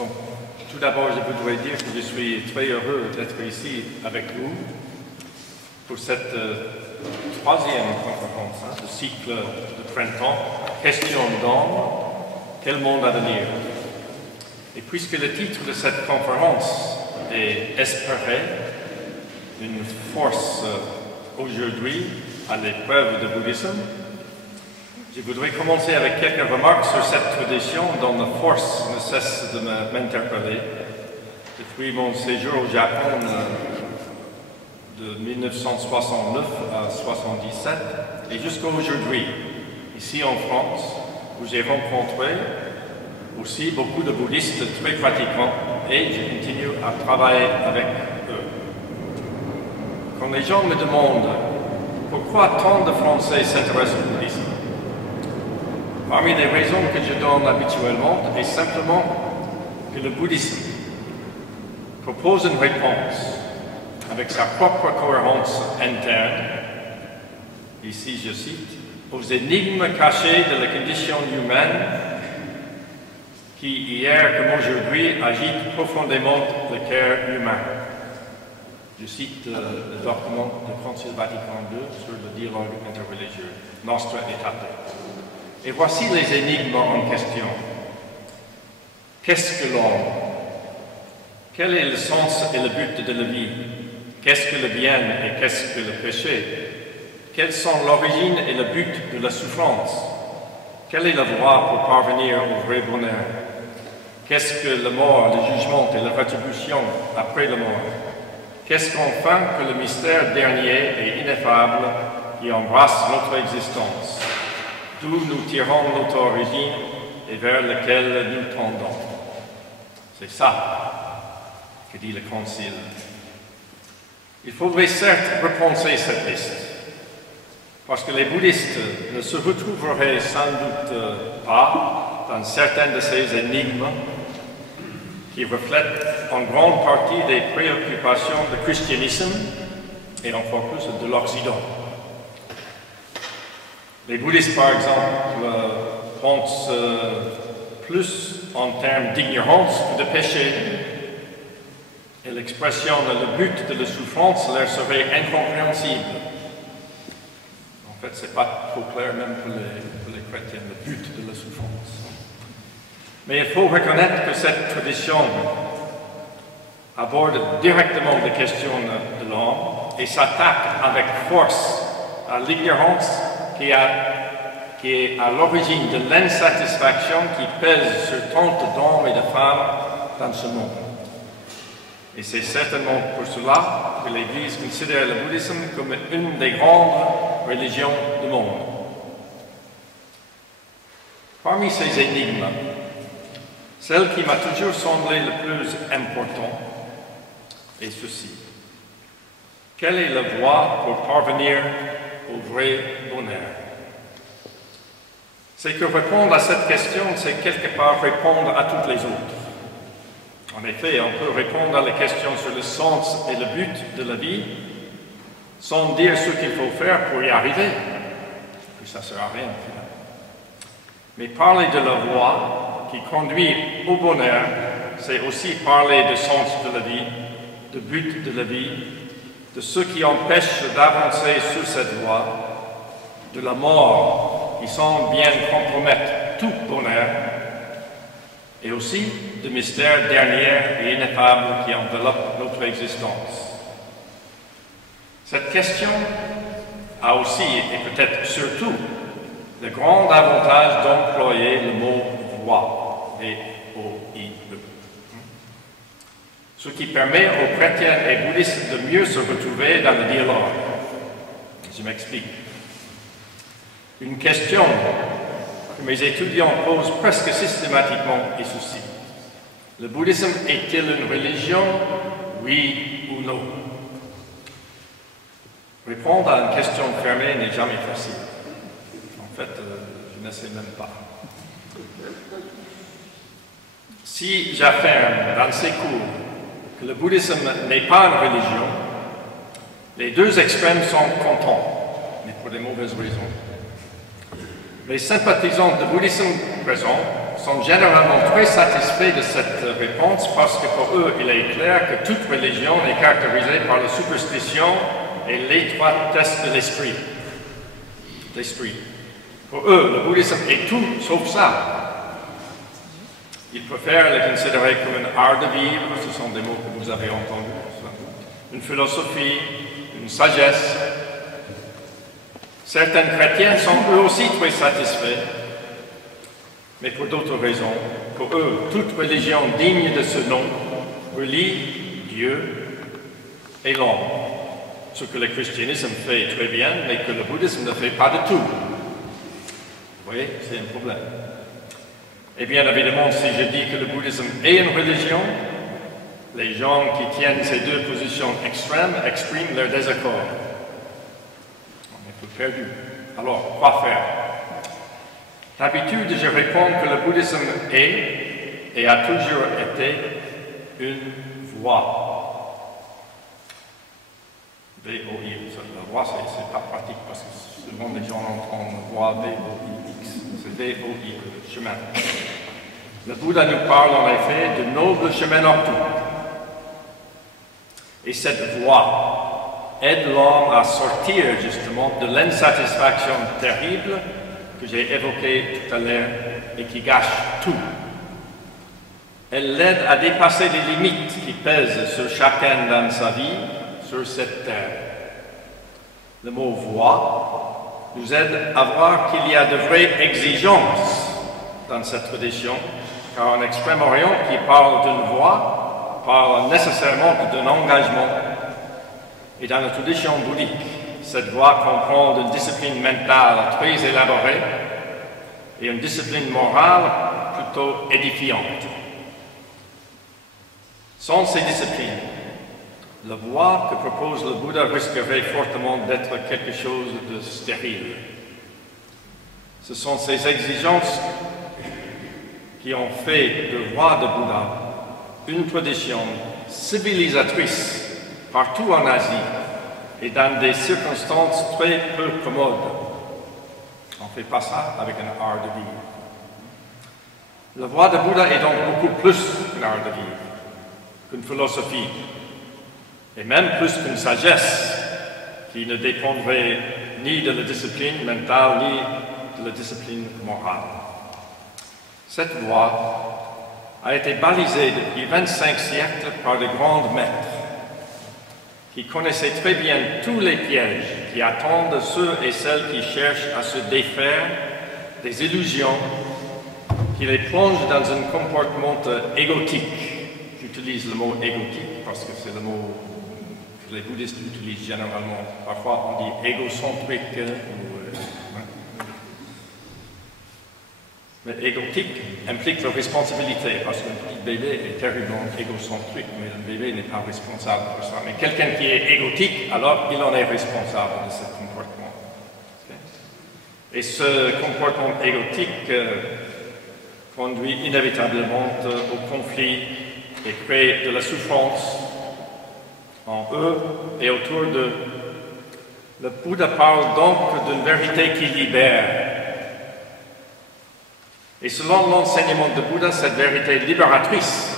Donc, tout d'abord, je voudrais dire que je suis très heureux d'être ici avec vous pour cette troisième conférence du cycle de printemps, Question d'homme, quel monde à venir? Et puisque le titre de cette conférence est Espérer une force aujourd'hui à l'épreuve du bouddhisme, je voudrais commencer avec quelques remarques sur cette tradition dont la force ne cesse de m'interpeller. Depuis mon séjour au Japon de 1969 à 1977 et jusqu'à aujourd'hui, ici en France, où j'ai rencontré aussi beaucoup de bouddhistes très pratiquants et je continue à travailler avec eux. Quand les gens me demandent pourquoi tant de Français s'intéressent au bouddhisme, parmi les raisons que je donne habituellement est simplement que le bouddhisme propose une réponse avec sa propre cohérence interne, ici je cite, aux énigmes cachées de la condition humaine qui, hier comme aujourd'hui, agitent profondément le cœur humain. Je cite le document du Concile Vatican II sur le dialogue interreligieux, Nostra Aetate. Et voici les énigmes en question. Qu'est-ce que l'homme? Quel est le sens et le but de la vie? Qu'est-ce que le bien et qu'est-ce que le péché? Quelles sont l'origine et le but de la souffrance? Quelle est la voie pour parvenir au vrai bonheur? Qu'est-ce que la mort, le jugement et la rétribution après la mort? Qu'est-ce qu'enfin que le mystère dernier et ineffable qui embrasse notre existence, d'où nous tirons notre origine et vers lequel nous tendons? C'est ça que dit le Concile. Il faudrait certes repenser cette liste, parce que les bouddhistes ne se retrouveraient sans doute pas dans certaines de ces énigmes qui reflètent en grande partie des préoccupations du christianisme et encore plus de l'Occident. Les bouddhistes, par exemple, pensent plus en termes d'ignorance que de péché, et l'expression le but de la souffrance leur serait incompréhensible. En fait, ce n'est pas trop clair même pour les chrétiens, le but de la souffrance. Mais il faut reconnaître que cette tradition aborde directement les questions de l'homme et s'attaque avec force à l'ignorance qui est à l'origine de l'insatisfaction qui pèse sur tant d'hommes et de femmes dans ce monde. Et c'est certainement pour cela que l'Église considère le bouddhisme comme une des grandes religions du monde. Parmi ces énigmes, celle qui m'a toujours semblé le plus important est ceci. Quelle est la voie pour parvenir au vrai bonheur? C'est que répondre à cette question, c'est quelque part répondre à toutes les autres. En effet, on peut répondre à la question sur le sens et le but de la vie sans dire ce qu'il faut faire pour y arriver, que ça ne sert à rien finalement. Mais parler de la voie qui conduit au bonheur, c'est aussi parler du sens de la vie, du but de la vie, de ce qui empêche d'avancer sur cette voie, de la mort qui semble bien compromettre tout bonheur, et aussi du mystère dernier et ineffable qui enveloppe notre existence. Cette question a aussi, et peut-être surtout, le grand avantage d'employer le mot « voie », V-O-I-E. Ce qui permet aux chrétiens et bouddhistes de mieux se retrouver dans le dialogue. Je m'explique. Une question que mes étudiants posent presque systématiquement est ceci. Le bouddhisme est-il une religion, oui ou non? Répondre à une question fermée n'est jamais facile. En fait, je ne sais même pas. Si j'affirme dans ces cours que le bouddhisme n'est pas une religion, les deux extrêmes sont contents, mais pour des mauvaises raisons. Les sympathisants du bouddhisme présents sont généralement très satisfaits de cette réponse parce que pour eux, il est clair que toute religion est caractérisée par la superstition et l'étroitesse de l'esprit. Pour eux, le bouddhisme est tout sauf ça. Ils préfèrent le considérer comme un art de vivre, ce sont des mots que vous avez entendus, une philosophie, une sagesse. Certains chrétiens sont eux aussi très satisfaits, mais pour d'autres raisons. Pour eux, toute religion digne de ce nom relie Dieu et l'homme. Ce que le christianisme fait très bien, mais que le bouddhisme ne fait pas du tout. Vous voyez, c'est un problème. Et bien évidemment, si je dis que le bouddhisme est une religion, les gens qui tiennent ces deux positions extrêmes expriment leur désaccord. On est peu perdu. Alors, quoi faire? D'habitude, je réponds que le bouddhisme est et a toujours été une voie. V-O-I. La voie, c'est pas pratique parce que souvent les gens entendent voie V-O-I-X. C'est V-O-I, le chemin. Le Bouddha nous parle en effet de nobles chemins orthodoxes. Et cette voie aide l'homme à sortir justement de l'insatisfaction terrible que j'ai évoquée tout à l'heure et qui gâche tout. Elle l'aide à dépasser les limites qui pèsent sur chacun dans sa vie, sur cette terre. Le mot voie nous aide à voir qu'il y a de vraies exigences dans cette tradition, car en Extrême-Orient, qui parle d'une voie, parle nécessairement d'un engagement. Et dans la tradition bouddhique, cette voie comprend une discipline mentale très élaborée et une discipline morale plutôt édifiante. Sans ces disciplines, la voie que propose le Bouddha risquerait fortement d'être quelque chose de stérile. Ce sont ces exigences qui ont fait de voie de Bouddha une tradition civilisatrice partout en Asie et dans des circonstances très peu commodes. On ne fait pas ça avec un art de vivre. La voie de Bouddha est donc beaucoup plus qu'un art de vivre, qu'une philosophie, et même plus qu'une sagesse qui ne dépendrait ni de la discipline mentale ni de la discipline morale. Cette voie a été balisée depuis 25 siècles par de grands maîtres qui connaissaient très bien tous les pièges qui attendent ceux et celles qui cherchent à se défaire des illusions qui les plongent dans un comportement égotique. J'utilise le mot égotique parce que c'est le mot que les bouddhistes utilisent généralement. Parfois on dit égocentrique. Mais égotique implique la responsabilité, parce qu'un petit bébé est terriblement égocentrique, mais un bébé n'est pas responsable de ça. Mais quelqu'un qui est égotique, alors il en est responsable de ce comportement. Okay? Et ce comportement égotique conduit inévitablement au conflit et crée de la souffrance en eux et autour d'eux. Le Bouddha parle donc d'une vérité qui libère. Et selon l'enseignement de Bouddha, cette vérité libératrice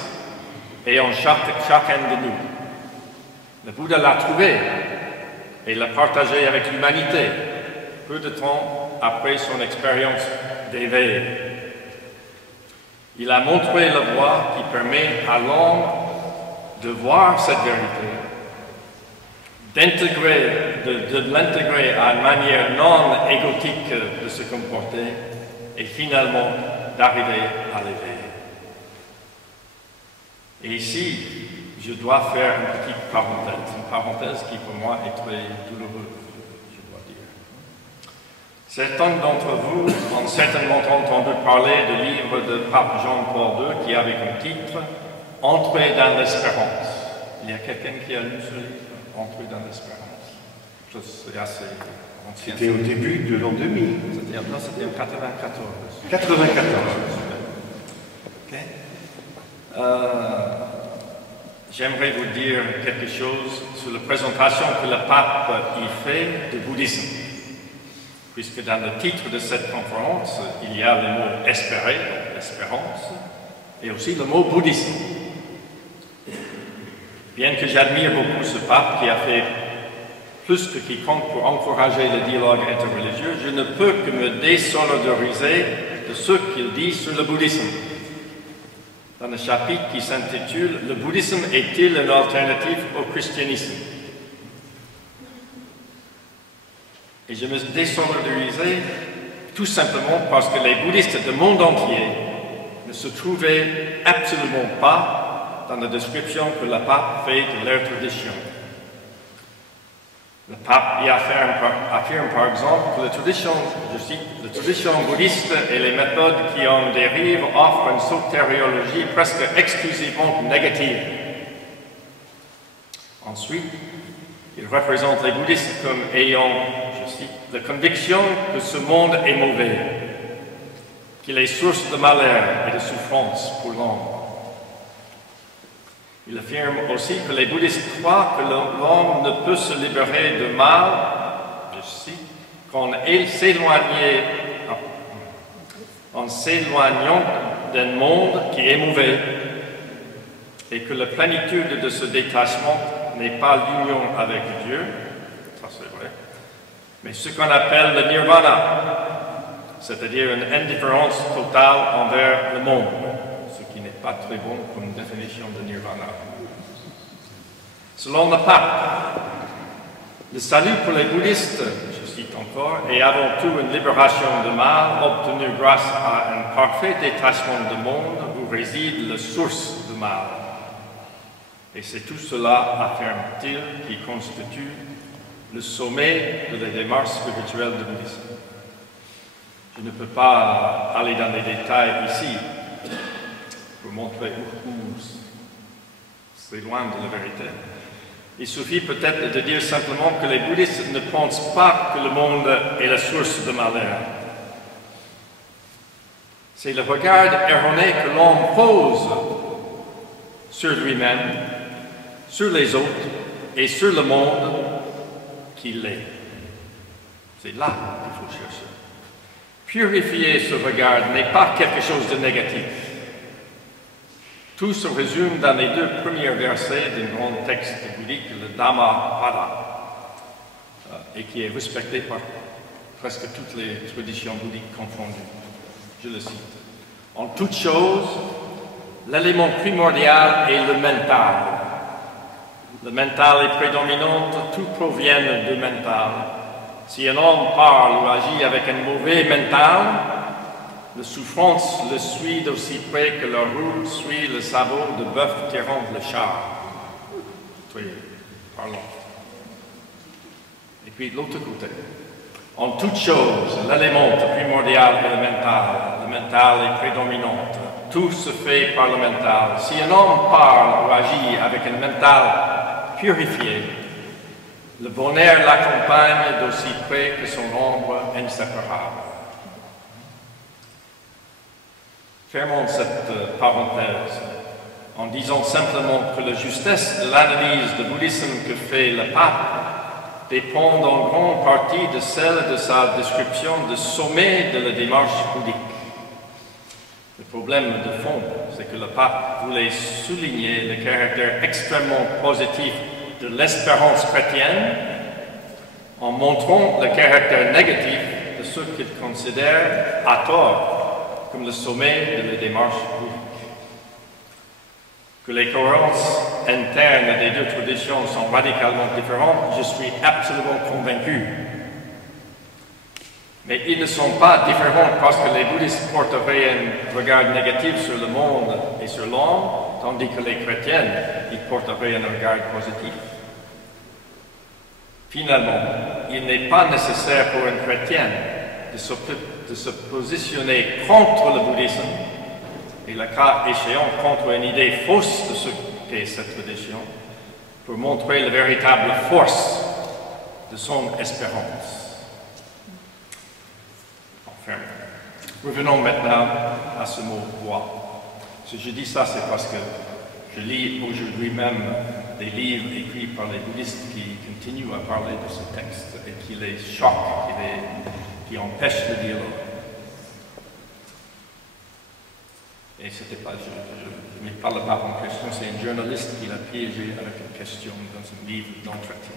est en chacun de nous. Le Bouddha l'a trouvée et l'a partagée avec l'humanité peu de temps après son expérience d'éveil. Il a montré la voie qui permet à l'homme de voir cette vérité, de l'intégrer à une manière non égotique de se comporter et finalement d'arriver à l'éveil. Et ici, je dois faire une parenthèse qui pour moi est très douloureuse, je dois dire. Certains d'entre vous ont certainement entendu parler du livre de Pape Jean-Paul II qui avait comme titre « Entrer dans l'espérance ». Il y a quelqu'un qui a lu ce livre, « Entrer dans l'espérance ». C'est assez ancien. C'était au début de l'an 2000. C'était en 1994. 94. Okay. J'aimerais vous dire quelque chose sur la présentation que le pape y fait du bouddhisme. Puisque dans le titre de cette conférence, il y a le mot « espérer », espérance, et aussi le mot bouddhisme. Bien que j'admire beaucoup ce pape qui a fait plus que quiconque pour encourager le dialogue interreligieux, je ne peux que me désolidariser de ce qu'il dit sur le bouddhisme. Dans le chapitre qui s'intitule « Le bouddhisme est-il une alternative au christianisme ?» Et je me désolidarisais tout simplement parce que les bouddhistes du monde entier ne se trouvaient absolument pas dans la description que le pape fait de leur tradition. Le pape y affirme par exemple que la tradition, je cite, la tradition bouddhiste et les méthodes qui en dérivent offrent une sotériologie presque exclusivement négative. Ensuite, il représente les bouddhistes comme ayant, je cite, la conviction que ce monde est mauvais, qu'il est source de malheur et de souffrance pour l'homme. Il affirme aussi que les bouddhistes croient que l'homme ne peut se libérer de mal, je cite, qu'en s'éloignant d'un monde qui est mauvais, et que la plénitude de ce détachement n'est pas l'union avec Dieu, ça c'est vrai, mais ce qu'on appelle le nirvana, c'est-à-dire une indifférence totale envers le monde, ce qui n'est pas très bon comme définition de nirvana. Selon le pape, le salut pour les bouddhistes, je cite encore, est avant tout une libération de mal obtenue grâce à un parfait détachement du monde où réside la source du mal. Et c'est tout cela, affirme-t-il, qui constitue le sommet de la démarche spirituelle du bouddhisme. Je ne peux pas aller dans les détails ici pour montrer où c'est loin de la vérité. Il suffit peut-être de dire simplement que les bouddhistes ne pensent pas que le monde est la source de malheur. C'est le regard erroné que l'homme pose sur lui-même, sur les autres et sur le monde qu'il est. C'est là qu'il faut chercher. Purifier ce regard n'est pas quelque chose de négatif. Tout se résume dans les deux premiers versets d'un grand texte bouddhique, le Dhammapada, et qui est respecté par presque toutes les traditions bouddhiques confondues. Je le cite. En toute chose, l'élément primordial est le mental. Le mental est prédominant, tout provient du mental. Si un homme parle ou agit avec un mauvais mental, la souffrance le suit d'aussi près que la roue suit le sabot de bœuf tirant le char. Oui, parlons. Et puis de l'autre côté. En toute chose, l'élément primordial est le mental. Le mental est prédominant. Tout se fait par le mental. Si un homme parle ou agit avec un mental purifié, le bonheur l'accompagne d'aussi près que son ombre inséparable. Fermons cette parenthèse en disant simplement que la justesse de l'analyse du bouddhisme que fait le pape dépend en grande partie de celle de sa description du sommet de la démarche bouddhique. Le problème de fond, c'est que le pape voulait souligner le caractère extrêmement positif de l'espérance chrétienne en montrant le caractère négatif de ce qu'il considère à tort comme le sommet de la démarche bouddhique. Que les cohérences internes des deux traditions sont radicalement différentes, je suis absolument convaincu. Mais ils ne sont pas différents parce que les bouddhistes porteraient un regard négatif sur le monde et sur l'homme, tandis que les chrétiennes y porteraient un regard positif. Finalement, il n'est pas nécessaire pour une chrétienne de se positionner contre le bouddhisme et le cas échéant contre une idée fausse de ce qu'est cette tradition pour montrer la véritable force de son espérance. Enfin, revenons maintenant à ce mot « foi ». Si je dis ça, c'est parce que je lis aujourd'hui même des livres écrits par les bouddhistes qui continuent à parler de ce texte et qui les choquent, qui empêchent le dialogue. Et c'était pas, mais pas le pape en question, c'est un journaliste qui l'a piégé avec une question dans un livre d'entretien.